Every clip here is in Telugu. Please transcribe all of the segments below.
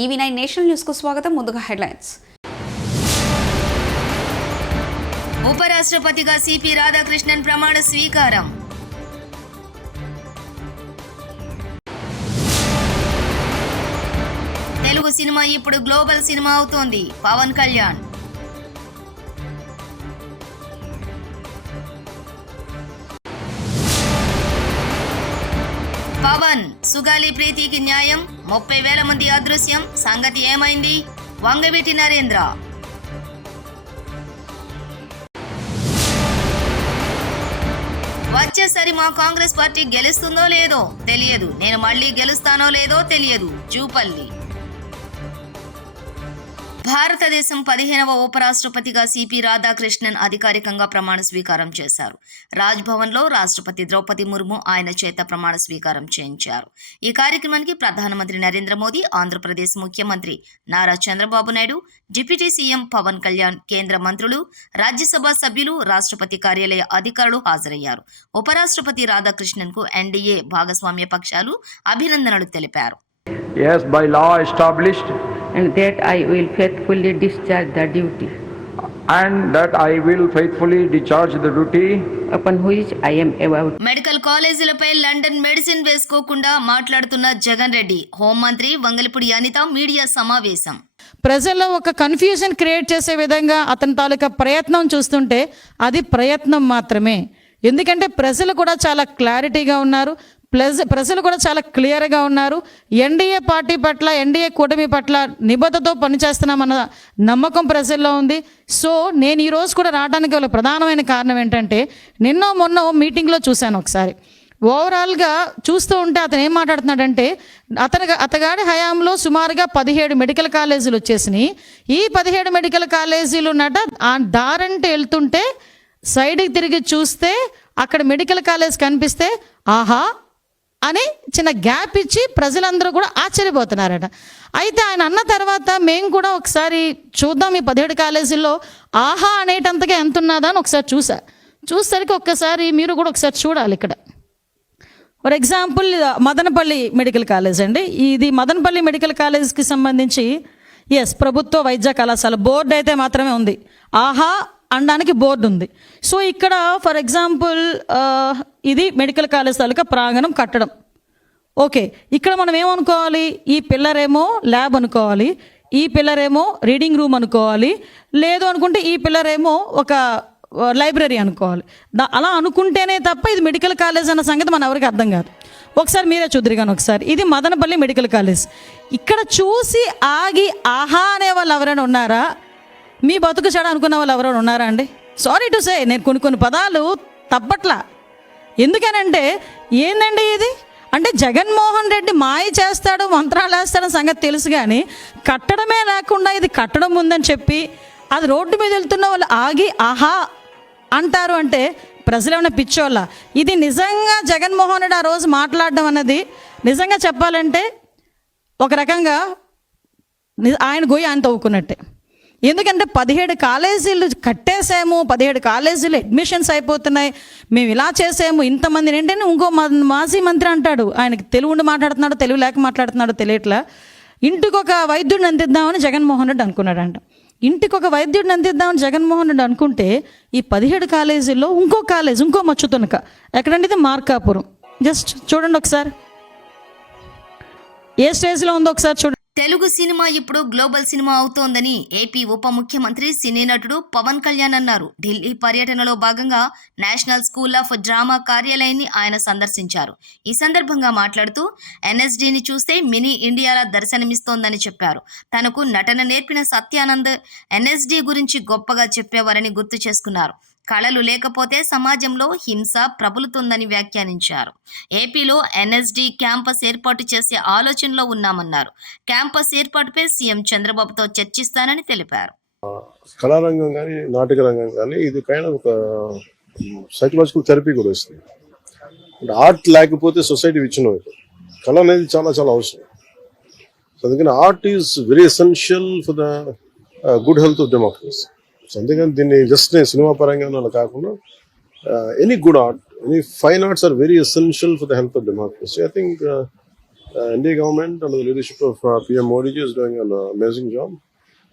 EV9 నేషనల్ న్యూస్ కు స్వాగతం. ముందుగా హెడ్లైన్స్. ఉపరాష్ట్రపతిగా సిపి రాధాకృష్ణన్ ప్రమాణ స్వీకారం. తెలుగు సినిమా ఇప్పుడు గ్లోబల్ సినిమా అవుతోంది. పవన్ కళ్యాణ్. పవన్ సుగాలి ప్రీతికి న్యాయం, 30,000 మంది అదృశ్యం, సంగతి ఏమైంది? వంగవీటి నరేంద్ర. వచ్చేసరి మా కాంగ్రెస్ పార్టీ గెలుస్తుందో లేదో తెలియదు, నేను మళ్లీ గెలుస్తానో లేదో తెలియదు. జూపల్లి. భారతదేశం 15వ ఉపరాష్ట్రపతిగా సిపి రాధాకృష్ణన్ అధికారికంగా ప్రమాణ స్వీకారం చేశారు. రాజ్భవన్లో రాష్ట్రపతి ద్రౌపది ముర్ము ఆయన చేత ప్రమాణ స్వీకారం చేయించారు. ఈ కార్యక్రమానికి ప్రధానమంత్రి నరేంద్ర మోదీ, ఆంధ్రప్రదేశ్ ముఖ్యమంత్రి నారా చంద్రబాబు నాయుడు, డిప్యూటీ సీఎం పవన్ కళ్యాణ్, కేంద్ర మంత్రులు, రాజ్యసభ సభ్యులు, రాష్ట్రపతి కార్యాలయ అధికారులు హాజరయ్యారు. ఉపరాష్ట్రపతి రాధాకృష్ణన్ కు ఎన్డీఏ భాగస్వామ్య పక్షాలు అభినందనలు తెలిపారు. Yes, by law established, and that I will faithfully discharge the duty upon which I am about. Medical కాలేజీలపై లండన్ మెడిసిన్ వేసుకోకుండా మాట్లాడుతున్న జగన్ రెడ్డి. హోంమంత్రి వంగలపూడి అనిత మీడియా సమావేశం. ప్రజల్లో ఒక కన్ఫ్యూజన్ క్రియేట్ చేసే విధంగా అతని తాలూకా ప్రయత్నం చూస్తుంటే అది ప్రయత్నం మాత్రమే. ఎందుకంటే ప్రజలు కూడా చాలా క్లారిటీగా ఉన్నారు, ప్రజలు కూడా చాలా క్లియర్గా ఉన్నారు. ఎన్డీఏ పార్టీ పట్ల, ఎన్డీఏ కూటమి పట్ల నిబద్ధతతో పనిచేస్తున్నామన్న నమ్మకం ప్రజల్లో ఉంది. సో నేను ఈరోజు కూడా రావడానికి గల ప్రధానమైన కారణం ఏంటంటే, మొన్న మీటింగ్లో చూశాను ఒకసారి. ఓవరాల్గా చూస్తూ ఉంటే అతను ఏం మాట్లాడుతున్నాడంటే, అతగాడి హయాంలో సుమారుగా 17 మెడికల్ కాలేజీలు వచ్చేసినాయి. ఈ 17 మెడికల్ కాలేజీలు ఆ దారంటే వెళ్తుంటే సైడ్కి తిరిగి చూస్తే అక్కడ మెడికల్ కాలేజ్ కనిపిస్తే ఆహా అని చిన్న గ్యాప్ ఇచ్చి ప్రజలందరూ కూడా ఆశ్చర్యపోతున్నారట. అయితే ఆయన అన్న తర్వాత మేము కూడా ఒకసారి చూద్దాం ఈ 17 కాలేజీల్లో ఆహా అనేటంతగా ఎంత ఉన్నదా అని ఒకసారి చూసేసరికి ఒక్కసారి మీరు కూడా ఒకసారి చూడాలి. ఇక్కడ for example Madanapalle medical college అండి. ఇది మదనపల్లి మెడికల్ కాలేజ్కి సంబంధించి ప్రభుత్వ వైద్య కళాశాల బోర్డు అయితే మాత్రమే ఉంది. ఆహా అనడానికి బోర్డు ఉంది. సో ఇక్కడ ఫర్ ఎగ్జాంపుల్ ఇది మెడికల్ కాలేజ్ తాలూకా ప్రాంగణం కట్టడం. ఓకే, ఇక్కడ మనం ఏమనుకోవాలి? ఈ పిల్లర్ ఏమో ల్యాబ్ అనుకోవాలి, ఈ పిల్లర్ ఏమో రీడింగ్ రూమ్ అనుకోవాలి, లేదు అనుకుంటే ఈ పిల్లర్ ఏమో ఒక లైబ్రరీ అనుకోవాలి. అలా అనుకుంటేనే తప్ప ఇది మెడికల్ కాలేజ్ అన్న సంగతి మన ఎవరికి అర్థం కాదు. ఒకసారి మీరే చూద్దరు కానీ ఒకసారి ఇది మదనపల్లి మెడికల్ కాలేజ్. ఇక్కడ చూసి ఆగి ఆహా అనే వాళ్ళు ఎవరైనా ఉన్నారా? మీ బతుకు చెడ అనుకున్న వాళ్ళు ఎవరైనా ఉన్నారా అండి? సారీ టు సే, నేను కొన్ని పదాలు తప్పట్లా. ఎందుకనంటే ఏందండి ఇది అంటే, జగన్మోహన్ రెడ్డి మాయ చేస్తాడు, మంత్రాలు వేస్తాడని సంగతి తెలుసు, కానీ కట్టడమే లేకుండా ఇది కట్టడం ఉందని చెప్పి అది రోడ్డు మీద వెళ్తున్న వాళ్ళు ఆగి ఆహా అంటారు అంటే ప్రజలు ఏమైనా పిచ్చోళ్ళ? ఇది నిజంగా జగన్మోహన్ రెడ్డి ఆ రోజు మాట్లాడడం అన్నది నిజంగా చెప్పాలంటే ఒక రకంగా ఆయన గొయ్యి ఆయన తవ్వుకున్నట్టే. ఎందుకంటే 17 కాలేజీలు కట్టేసాము, 17 కాలేజీలు అడ్మిషన్స్ అయిపోతున్నాయి, మేము ఇలా చేసాము, ఇంతమంది ఏంటంటే ఇంకో మాజీ మంత్రి అంటాడు, ఆయనకి తెలుగు ఉండి మాట్లాడుతున్నాడు, తెలుగు లేక మాట్లాడుతున్నాడు తెలియట్లా. ఇంటికి ఒక వైద్యుడిని అందిద్దామని జగన్మోహన్ రెడ్డి అనుకున్నాడంట. ఇంటికి ఒక వైద్యుడిని అందిద్దామని జగన్మోహన్ రెడ్డి అనుకుంటే ఈ 17 కాలేజీల్లో ఇంకో మచ్చుతునక ఎక్కడంటే ఇది మార్కాపురం. జస్ట్ చూడండి ఒకసారి ఏ స్టేజ్లో ఉందో ఒకసారి చూడండి. తెలుగు సినిమా ఇప్పుడు గ్లోబల్ సినిమా అవుతోందని ఏపీ ఉప ముఖ్యమంత్రి, సినీ నటుడు పవన్ కళ్యాణ్ అన్నారు. ఢిల్లీ పర్యటనలో భాగంగా నేషనల్ స్కూల్ ఆఫ్ డ్రామా కార్యాలయాన్ని ఆయన సందర్శించారు. ఈ సందర్భంగా మాట్లాడుతూ ఎన్ఎస్డీని చూస్తే మినీ ఇండియాలా దర్శనమిస్తోందని చెప్పారు. తనకు నటన నేర్పిన సత్యానంద్ ఎన్ఎస్డీ గురించి గొప్పగా చెప్పేవారని గుర్తు చేసుకున్నారు. కళలు లేకపోతే సమాజంలో హింస ప్రబలుతుందని వ్యాఖ్యానించారు. ఏపీలో ఎన్ఎస్డి క్యాంపస్ ఏర్పాటు చేసే ఆలోచనలో ఉన్నామన్నారు. క్యాంపస్ ఏర్పాటుపై సీఎం చంద్రబాబుతో చర్చిస్తానని తెలిపారు. కళారంగం కానీ, నాటక రంగం కానీ ఇది కైండ్ ఆఫ్ ఒక సైకలాజికల్ థెరపీ కూడా వస్తుంది. ఆర్ట్ లేకపోతే సొసైటీ విచ్ఛిన్నం అవుతుంది. కళ అనేది చాలా చాలా అవసరం. అందుకని art is very essential for the good health of democracy. అందుకని దీన్ని జస్ట్ నేను సినిమా పరంగా కాకుండా any good art, any fine arts are very essential for the health of democracy. I think India government under the leadership of PM Modi ji is doing an amazing job,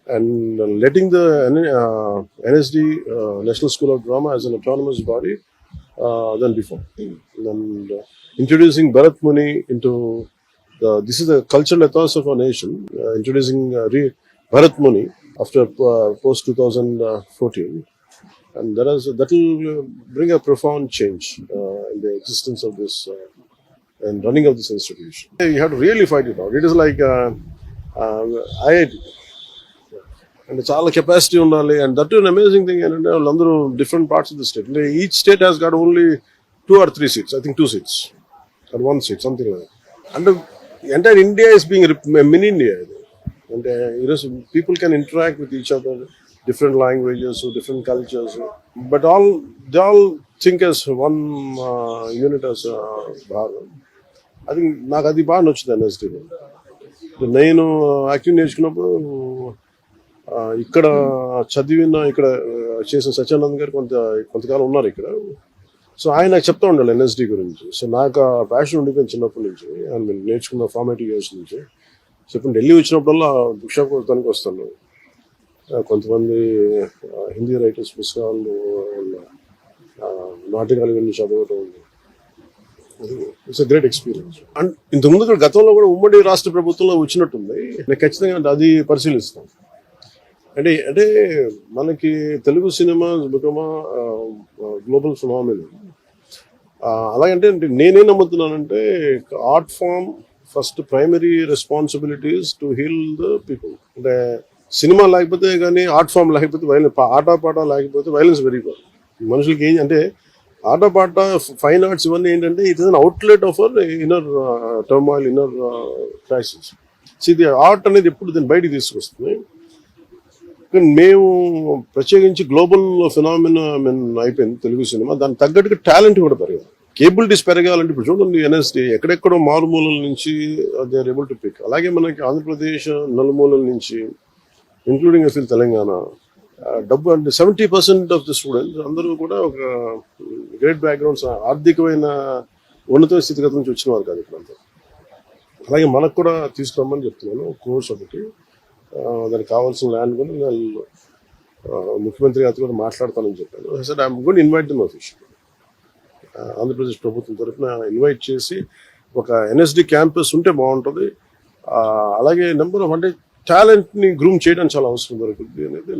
and letting the NSD National School of Drama as an autonomous body than before, and introducing Bharat Muni into this is the cultural ethos of our nation. Introducing Bharat Muni after post 2014, and that will bring a profound change in the existence of this and running of this institution. You have to really fight it out. It is like IIT. And చాలా కెపాసిటీ ఉండాలి, and that an amazing thing ఏంటంటే వాళ్ళందరూ different parts of the state. అంటే each state has got only 2 or 3 seats, I think 2 seats or 1 seat, something like that. And entire India is being mini India. And people can interact with each other, different languages, different cultures, but they all think as one unit as Bharat. I think నాకు అది బాగా నచ్చుతుంది ఎన్ఎస్డీలో. నేను యాక్టింగ్ నేర్చుకున్నప్పుడు ఇక్కడ చదివిన ఇక్కడ చేసిన సత్యానంద్ గారు కొంతకాలం ఉన్నారు ఇక్కడ. సో ఆయన నాకు చెప్తా ఉండాలి ఎన్ఎస్డి గురించి. సో నాకు ఆ ప్యాషన్ ఉండిపోయింది చిన్నప్పటి నుంచి, నేను నేర్చుకున్న ఫార్మేటివ్ ఇయర్స్ నుంచి. సో ఇప్పుడు ఢిల్లీ వచ్చినప్పుడల్లా బుక్ షాప్ తనకి వస్తాను. కొంతమంది హిందీ రైటర్స్ పుస్తకాలు, నాటకాలు ఇవన్నీ చదవటం. It's great experience. అండ్ ఇంతకుముందు కూడా గతంలో కూడా ఉమ్మడి రాష్ట్ర ప్రభుత్వంలో వచ్చినట్టుంది. నేను ఖచ్చితంగా అది పరిశీలిస్తాను. అంటే మనకి Telugu cinema become global phenomenon. అలాగంటే నేనేం నమ్ముతున్నానంటే art form first primary responsibilities to heal the people. అంటే సినిమా లేకపోతే కానీ, ఆర్ట్ ఫామ్ లేకపోతే వైలెన్స్, ఆటపాట లేకపోతే వైలెన్స్ పెరిగిపోతుంది. మనుషులకి ఏం అంటే ఆటపాట, ఫైన్ ఆర్ట్స్ ఇవన్నీ ఏంటంటే it is an outlet of our inner turmoil, inner crisis. ఇది ఆర్ట్ అనేది ఎప్పుడు దీన్ని బయటికి తీసుకొస్తుంది. మేము ప్రత్యేకించి గ్లోబల్ ఫినామినన్ అయిపోయింది తెలుగు సినిమా. దానికి తగ్గట్టుగా టాలెంట్ కూడా పెరగాలి, కేబిలిటీస్ పెరగాలంటే. ఇప్పుడు చూడండి ఎన్ఎస్డి ఎక్కడెక్కడో మారుమూలల నుంచి they are able to pick. అలాగే మనకి ఆంధ్రప్రదేశ్ నలుమూలల నుంచి, ఇంక్లూడింగ్ ఐ ఫీల్ తెలంగాణ, డబ్బు అంటే 70% ఆఫ్ ది స్టూడెంట్స్ అందరూ కూడా ఒక గ్రేట్ బ్యాక్గ్రౌండ్స్, ఆర్థికమైన ఉన్నత స్థితిగతి నుంచి వచ్చిన వారు కాదు ఇక్కడంతా. అలాగే మనకు కూడా తీసుకురమ్మని చెప్తున్నాను కోర్స్ ఒకటి. దానికి కావాల్సిన ల్యాండ్ కూడా నేను ముఖ్యమంత్రి గారితో కూడా మాట్లాడతానని చెప్పాను. Sir I'm going to invite them official. Andhra Pradesh ప్రభుత్వం తరఫున ఇన్వైట్ చేసి ఒక ఎన్ఎస్డి క్యాంపస్ ఉంటే బాగుంటుంది. అలాగే నెంబర్ ఆఫ్ అంటే టాలెంట్ని గ్రూమ్ చేయడానికి చాలా అవసరం దొరుకుతుంది అనేది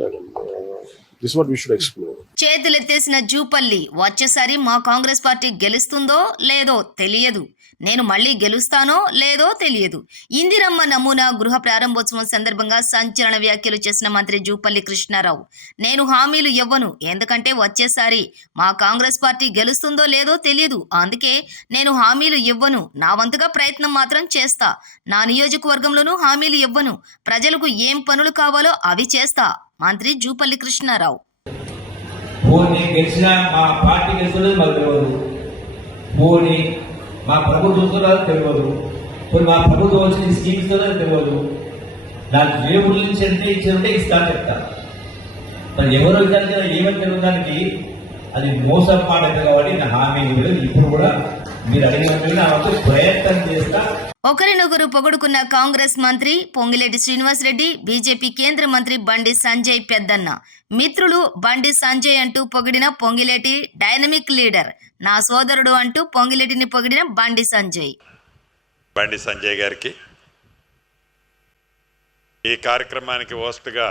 this what we should explore. చేతులెత్తేసిన జూపల్లి వచ్చేసారి మా కాంగ్రెస్ పార్టీ గెలుస్తుందో లేదో తెలియదు, నేను మళ్ళీ గెలుస్తానో లేదో తెలియదు. ఇందిరమ్మ నమూనా గృహ ప్రారంభోత్సవం సందర్భంగా సంచలన వ్యాఖ్యలు చేసిన మంత్రి జూపల్లి కృష్ణారావు, నేను హామీలు ఇవ్వను, ఎందుకంటే వచ్చేసారి మా కాంగ్రెస్ పార్టీ గెలుస్తుందో లేదో తెలియదు, అందుకే నేను హామీలు ఇవ్వను, నా వంతుగా ప్రయత్నం మాత్రం చేస్తా, నా నియోజకవర్గంలోనూ హామీలు ఇవ్వను, ప్రజలకు ఏం పనులు కావాలో అవి చేస్తా. మంత్రి జూపల్లి కృష్ణారావు. మా ప్రభుత్వం తెలియదు, ఇప్పుడు మా ప్రభుత్వం వచ్చిన స్కీమ్స్ తెలియదు, నాకు దేవుడి నుంచి అంటే ఇచ్చారంటే ఇస్తా చెప్తా. మరి ఎవరో ఇదానికి ఏమని తెలియడానికి అది మోసం మాట కాబట్టి నా హామీ ఇప్పుడు కూడా మీరు అడిగినట్టు నా ప్రయత్నం చేస్తా. ఒకరినొకరు పొగుడుకున్న కాంగ్రెస్ మంత్రి పొంగిలేటి శ్రీనివాసరెడ్డి, బీజేపీ కేంద్ర మంత్రి బండి సంజయ్ పెద్దన్న, మిత్రులు బండి సంజయ్ అంటూ పొగిడిన పొంగిలేటి డైనమిక్ లీడర్, నా సోదరుడు అంటూ పొంగిలేటిని పొగిడిన బండి సంజయ్. బండి సంజయ్ గారికి ఈ కార్యక్రమానికి హోస్ట్గా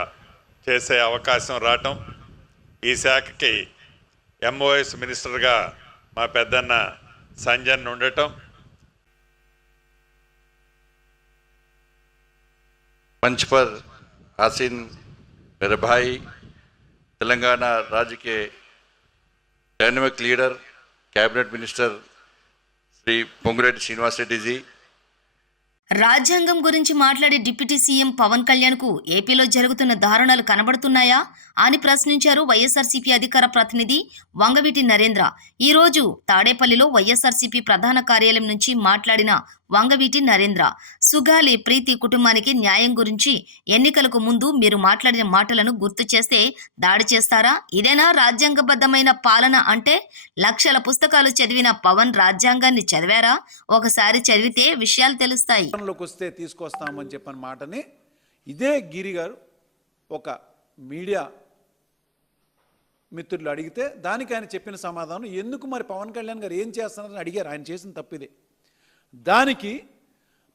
చేసే అవకాశం రావటం, ఈ శాఖకి ఎంఓఎస్ మినిస్టర్గా మా పెద్దన్న సంజయ్ ఉండటం, मंच पर आसीन मेरे भाई तेलंगाना राज्य के dynamic leader cabinet minister Shri Pongireddy Srinivas Reddy ji, రాజ్యాంగం గురించి మాట్లాడే డిప్యూటీ సీఎం పవన్ కళ్యాణ్కు ఏపీలో జరుగుతున్న దారుణాలు కనబడుతున్నాయా అని ప్రశ్నించారు వైఎస్ఆర్సీపీ అధికార ప్రతినిధి వంగవీటి నరేంద్ర. ఈరోజు తాడేపల్లిలో వైఎస్ఆర్సీపీ ప్రధాన కార్యాలయం నుంచి మాట్లాడిన వంగవీటి నరేంద్ర. సుగాలి ప్రీతి కుటుంబానికి న్యాయం గురించి ఎన్నికలకు ముందు మీరు మాట్లాడిన మాటలను గుర్తు చేస్తే దాడి చేస్తారా? ఇదేనా రాజ్యాంగబద్ధమైన పాలన అంటే? లక్షల పుస్తకాలు చదివిన పవన్ రాజ్యాంగాన్ని చదివారా? ఒకసారి చదివితే విషయాలు తెలుస్తాయి. లోకి వస్తే తీసుకొస్తామని చెప్పిన మాటని ఇదే గిరి గారు ఒక మీడియా మిత్రులు అడిగితే దానికి ఆయన చెప్పిన సమాధానం, ఎందుకు మరి పవన్ కళ్యాణ్ గారు ఏం చేస్తున్నారని అడిగారు. ఆయన చేసిన తప్పిదే. దానికి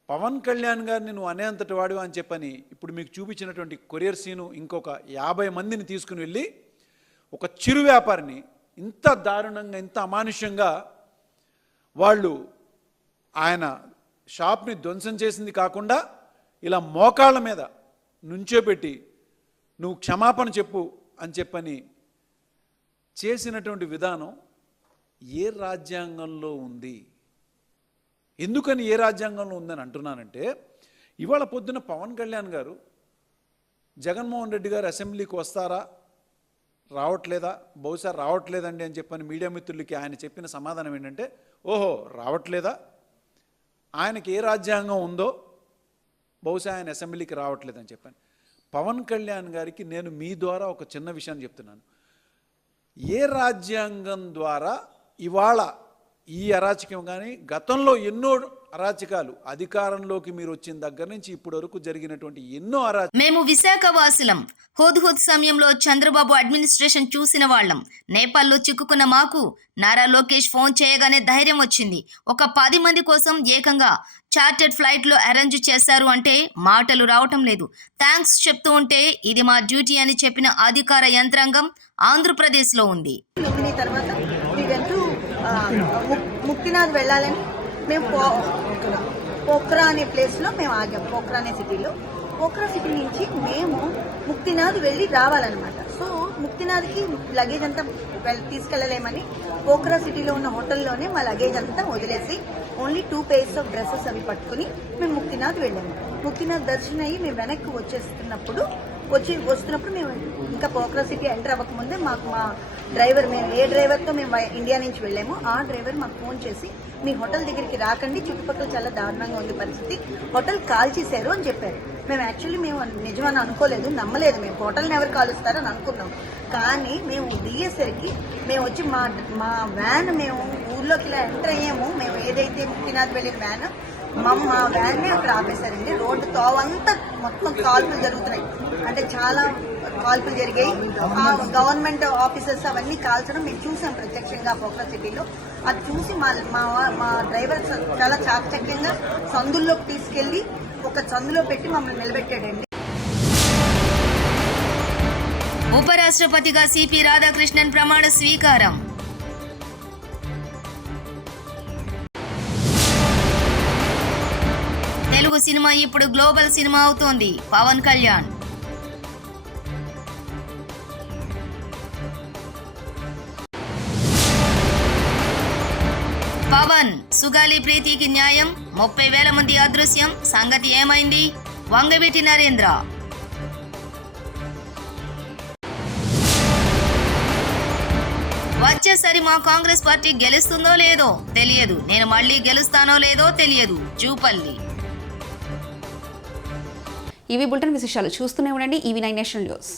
పవన్ కళ్యాణ్ గారిని నువ్వు అనేంతటి వాడు అని చెప్పని ఇప్పుడు మీకు చూపించినటువంటి కొరియర్ సీను ఇంకొక 50 మందిని తీసుకుని వెళ్ళి ఒక చిరు వ్యాపారిని ఇంత దారుణంగా, ఇంత అమానుష్యంగా వాళ్ళు ఆయన షాప్ని ధ్వంసం చేసింది కాకుండా ఇలా మోకాళ్ళ మీద నుంచోబెట్టి నువ్వు క్షమాపణ చెప్పు అని చెప్పని చేసినటువంటి విధానం ఏ రాజ్యాంగంలో ఉంది? ఎందుకని ఏ రాజ్యాంగంలో ఉందని అంటున్నానంటే, ఇవాళ పొద్దున పవన్ కళ్యాణ్ గారు జగన్మోహన్ రెడ్డి గారు అసెంబ్లీకి వస్తారా, రావట్లేదా, బహుశా రావట్లేదండి అని చెప్పని మీడియా మిత్రులకి ఆయన చెప్పిన సమాధానం ఏంటంటే, ఓహో రావట్లేదా, ఆయనకి ఏ రాజ్యాంగం ఉందో బహుశా ఆయన అసెంబ్లీకి రావట్లేదని చెప్పాను. పవన్ కళ్యాణ్ గారికి నేను మీ ద్వారా ఒక చిన్న విషయాన్ని చెప్తున్నాను. ఏ రాజ్యాంగం ద్వారా ఇవాళ ఈ అరాచకం కానీ గతంలో ఎన్నో అరాచకాలు అధికారంలోకి మీరు వచ్చిన దగ్గర నుంచి ఇప్పటి వరకు జరిగినటువంటి ఎన్నో మేము విశాఖ వాసులం. హుద్హుద్ సమయంలో చంద్రబాబు అడ్మినిస్ట్రేషన్ చూసిన వాళ్ళం. నేపాల్లో చిక్కుకున్న మాకు నారా లోకేష్ ఫోన్ చేయగానే ధైర్యం వచ్చింది. ఒక 10 మంది కోసం ఏకంగా చార్టెడ్ ఫ్లైట్లో అరేంజ్ చేశారు అంటే మాటలు రావటం లేదు. థ్యాంక్స్ చెప్తూ ఉంటే ఇది మా డ్యూటీ అని చెప్పిన అధికార యంత్రాంగం ఆంధ్రప్రదేశ్లో ఉంది. తర్వాత ముక్తినాథ్ వెళ్ళాలని మేము పోఖ్రా అనే ప్లేస్లో మేము ఆగాం. పోఖ్రా అనే సిటీలో. పోఖ్రా సిటీ నుంచి మేము ముక్తినాథ్ వెళ్ళి రావాలన్నమాట. సో ముక్తినాథ్కి లగేజ్ అంతా తీసుకెళ్ళలేమని పోఖ్రా సిటీలో ఉన్న హోటల్లోనే మా లగేజ్ అంతా వదిలేసి ఓన్లీ 2 pairs ఆఫ్ డ్రెస్సెస్ అవి పట్టుకుని మేము ముక్తినాథ్ వెళ్ళాము. ముక్తినాథ్ దర్శనం అయ్యి మేము వెనక్కి వస్తున్నప్పుడు మేము ఇంకా పోఖ్రా సిటీ ఎంటర్ అవ్వకముందే మాకు మా డ్రైవర్, మేము ఏ డ్రైవర్తో మేము ఇండియా నుంచి వెళ్ళామో ఆ డ్రైవర్ మాకు ఫోన్ చేసి మీ హోటల్ దగ్గరికి రాకండి, చుట్టుపక్కల చాలా దారుణంగా ఉంది పరిస్థితి, హోటల్ కాల్ చేశారు అని చెప్పారు. మేము నిజమని అనుకోలేదు, నమ్మలేదు. మేము హోటల్ని ఎవరు కాలుస్తారో అని అనుకున్నాం. కానీ మేము దిగేసరికి మేము వచ్చి మా వ్యాన్ మేము ఊర్లోకి ఇలా ఎంటర్ అయ్యాము. మేము ఏదైతే ముక్తినాథ్ వెళ్ళిన వ్యాన్ మా వ్యాన్ని అక్కడ ఆపేశారండి. రోడ్డు తోవంతా మొత్తం కాల్పులు జరుగుతున్నాయి. అంటే చాలా కాల్పులు జరిగాయి. ఆ గవర్నమెంట్ ఆఫీసర్స్ అవన్నీ కాల్చడం మేము చూసాం ప్రత్యక్షంగా పోఖ్రా సిటీలో. అది చూసి మా డ్రైవర్ చాలా చాకచక్యంగా సందుల్లోకి తీసుకెళ్లి ఒక సందులో పెట్టి మమ్మల్ని నిలబెట్టాడండి. ఉపరాష్ట్రపతిగా సిపి రాధాకృష్ణన్ ప్రమాణ స్వీకారం. తెలుగు సినిమా ఇప్పుడు గ్లోబల్ సినిమా అవుతోంది. పవన్ కళ్యాణ్ పవన్ సుగాలి ప్రీతికి న్యాయం, 30,000 మంది అదృశ్యం, సంగతి ఏమైంది? వంగవీటి నరేంద్ర వచ్చేసరి మా కాంగ్రెస్ పార్టీ గెలుస్తుందో లేదో తెలియదు, నేను మళ్ళీ గెలుస్తానో లేదో తెలియదు. జూపల్లి. ఇవి బులెటిన్ విశేషాలు. చూస్తూనే ఉండండి EV9 నేషనల్ న్యూస్.